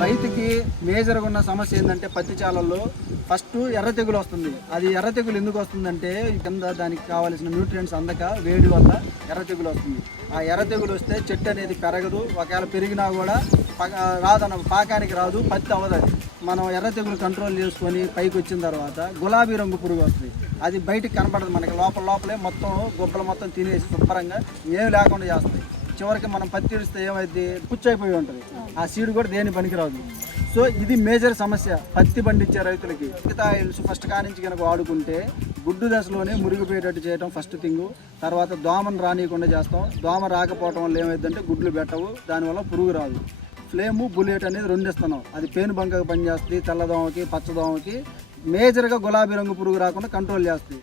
రైతుకి మేజర్గా ఉన్న సమస్య ఏంటంటే పత్తి చాలల్లో ఫస్ట్ ఎర్ర తెగులు వస్తుంది. అది ఎర్ర తెగులు ఎందుకు వస్తుందంటే కింద దానికి కావాల్సిన న్యూట్రియంట్స్ అందక వేడి వల్ల ఎర్ర తెగులు వస్తుంది. ఆ ఎర్ర తెగులు వస్తే చెట్టు అనేది పెరగదు. ఒకవేళ పెరిగినా కూడా పగ- రాదన్న పాకానికి రాదు పత్తి అవ్వదు అది. మనం ఎర్ర తెగులు కంట్రోల్ చేసుకొని పైకి వచ్చిన తర్వాత గులాబీ రంగు పురుగు వస్తుంది. అది బయటకు కనపడదు మనకి. లోపల లోపలే మొత్తం గుబ్బలు మొత్తం తినేసి శుభ్రంగా ఏం లేకుండా చేస్తుంది చివరికి మనం పత్తి ఇడిస్తే ఏమైంది పుచ్చైపోయి ఉంటుంది. ఆ సీడ్ కూడా దేని పనికిరాదు? సో ఇది మేజర్ సమస్య. పత్తి పండించే రైతులకి. మిగతా ఆయిల్స్ ఫస్ట్ కానించి కనుక వాడుకుంటే గుడ్డు దశలోనే మురిగిపోయేటట్టు చేయడం ఫస్ట్ థింగ్. తర్వాత దోమను రానియకుండా చేస్తాం. దోమ రాకపోవడం వల్ల ఏమైందంటే గుడ్లు పెట్టవు. దానివల్ల పురుగు రాదు. ఫ్లేము బుల్లెట్ అనేది రెండు ఇస్తున్నాం అది పేను బంకకు పనిచేస్తుంది తెల్లదోమకి పచ్చదోమకి మేజర్గా గులాబీ రంగు పురుగు రాకుండా కంట్రోల్ చేస్తుంది.